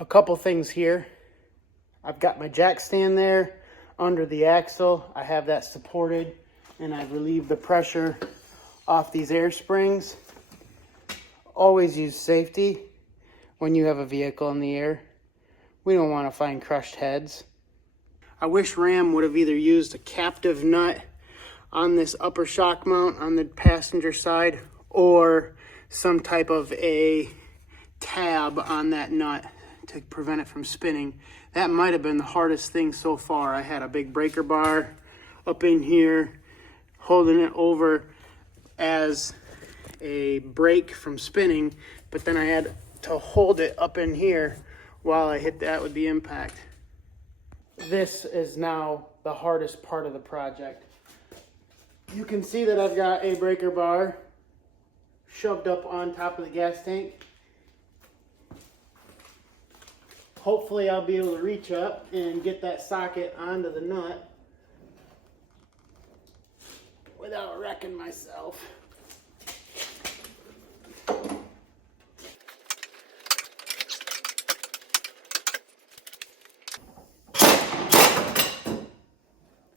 A couple things here. I've got my jack stand there under the axle. I have that supported, and I've relieved the pressure off these air springs. Always use safety when you have a vehicle in the air. We don't want to find crushed heads. I wish Ram would have either used a captive nut on this upper shock mount on the passenger side or some type of a tab on that nut to prevent it from spinning. That might have been the hardest thing so far. I had a big breaker bar up in here holding it over as a brake from spinning, but then I had to hold it up in here while I hit that with the impact. This is now the hardest part of the project. You can see that I've got a breaker bar shoved up on top of the gas tank. Hopefully I'll be able to reach up and get that socket onto the nut without wrecking myself.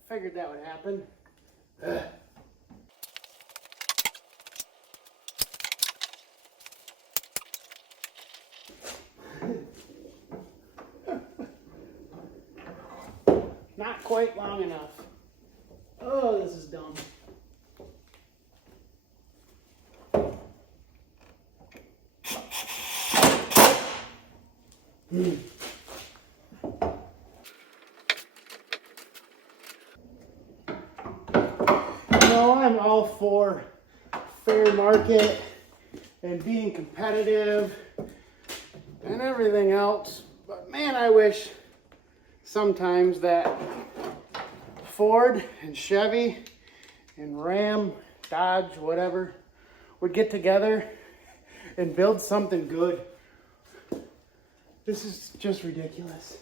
Figured that would happen. Not quite long enough. Oh, this is dumb. I'm all for fair market and being competitive and everything else, but man, I wish sometimes that Ford and Chevy and Ram, Dodge, whatever, would get together and build something good. This is just ridiculous.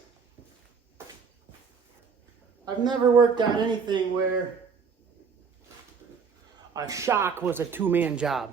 I've never worked on anything where a shock was a two-man job.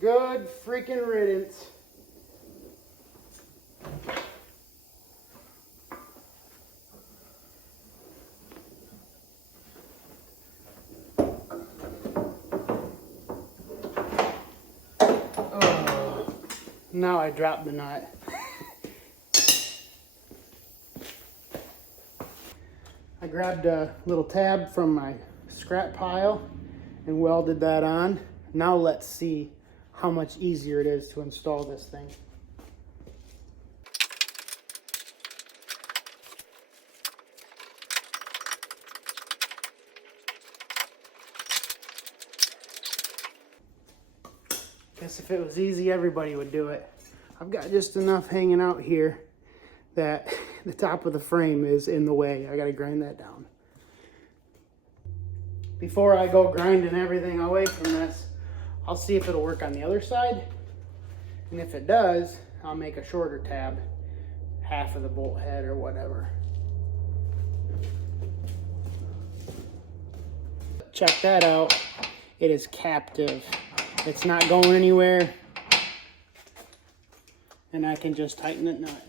Good freaking riddance. Oh, now I dropped the nut. I grabbed a little tab from my scrap pile and welded that on. Now let's see how much easier it is to install this thing. Guess if it was easy, everybody would do it. I've got just enough hanging out here that the top of the frame is in the way. I gotta grind that down. Before I go grinding everything away from this, I'll see if it'll work on the other side. And if it does, I'll make a shorter tab, half of the bolt head or whatever. Check that out. It is captive. It's not going anywhere. And I can just tighten it nut.